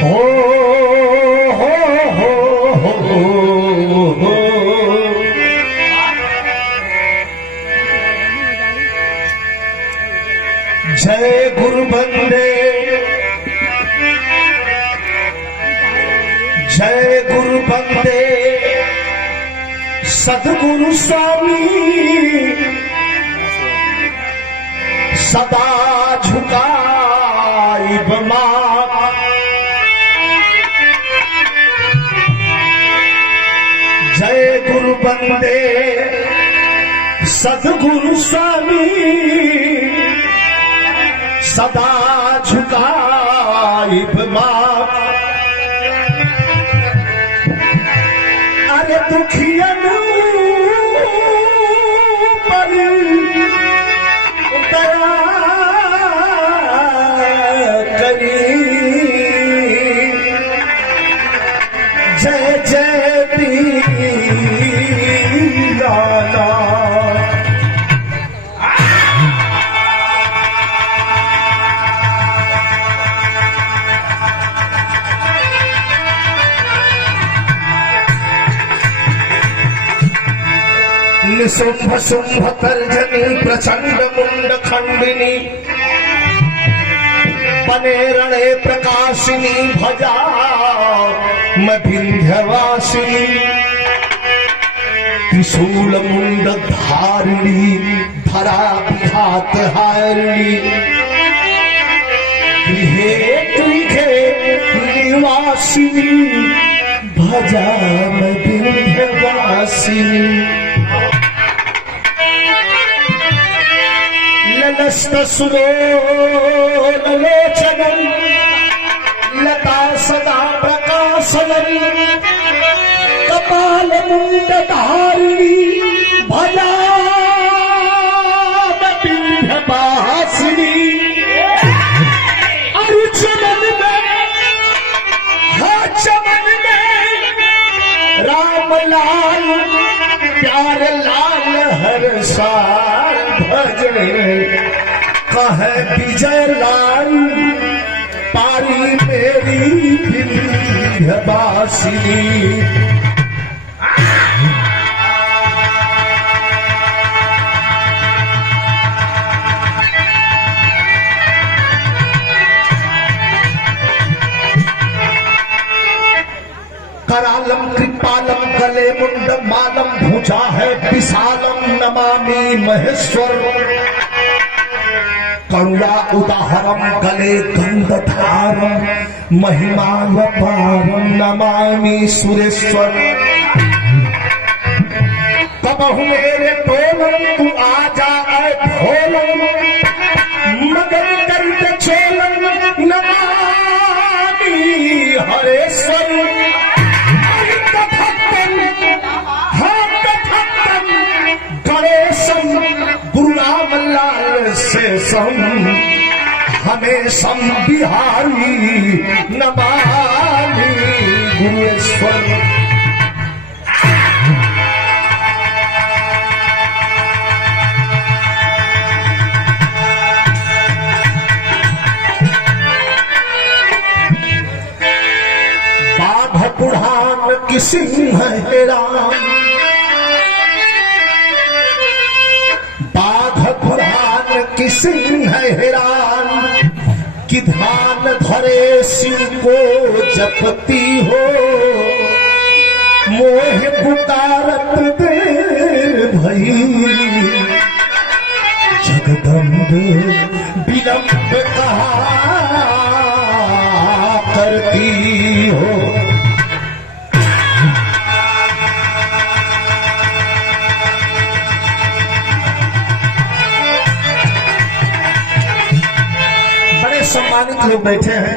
हो हो हो हो। जय गुरु बंदे, जय गुरु बंदे सद्गुरु स्वामी, सदा झुकाई बमा। जय गुरु बंदे सद्गुरु स्वामी, सदा झुकाई बमा। अरे दुखियन पर दया करी, जय जय दीनाना। निशुंभ शुंभ तर्जनी प्रचंड मुंड खंडिनी, बने रणे प्रकाशिनी भजा मैं विंध्यवासिनी। त्रिशूल मुंड धारिणी धरा विघात हारिणी, गृहे गृहे निवासिनी भजा मैं विंध्यवासिनी। ललस्त सुलोचनम लता सदा प्रकाशनम, कपाल मुंड धारिणी भजा विंध्यवासिनी। अरु चमन में हाँ चमन में राम लाल प्यार लाल हर साल भजन। कहे विजय लाल पारी मेरी विंध्यवासिनी। करालम कृपालम गले मुंड मालम, भुजा है विशालम नमामि महेश्वर। करुणा उदाहरम गले गंधधारम, महिमावतारम नमामि सुरेश्वर। कबहु मेरे टोलम तू आ जाए भोलम, मगर करते चोलम नमामि हरेश्वर। से सम हमें सम बिहारी नमामि गुरुश्वर। बाघ बुढ़ान की सिंह हैरान, कि सिंह हैरान कि ध्यान धरे शिव को जपती हो। मोह पुकारत देर भई जगदम्ब विलंब कहा करती हो। सम्मानित लोग बैठे हैं।